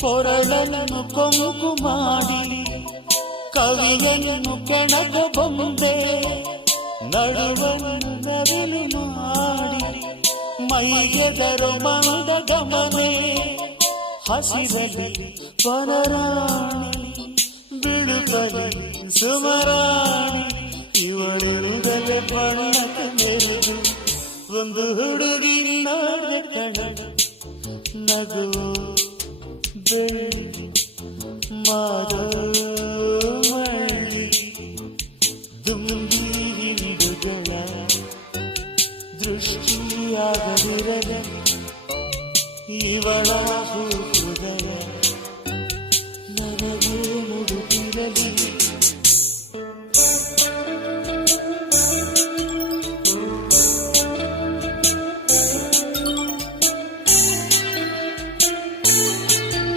ಕೊರಳನ್ನು ಕೊಂಕು ಮಾಡಿ ಕವಿಯನ್ನು ಕೆಣಕ ಬಂದೆ, ನಡುವನ್ನು ನವಿಲು ಮಾಡಿ ಮೈಗೆದರು ಮಂದ ಗಮನೆ, ಹಸಿರಲಿ ವನರಾಣಿ ಬಿಳುಕಲಿ ಸುಮರಾಣಿ, ಇವಳಿರುದಲೆ ಬಣ್ಣಕ್ಕೆ ಮೆರೆದು ಒಂದು ಹುಡುಗಿ ನೋಡ ಕಣ ನಗು ಬೆಳ್ಳಿ ಮಾದ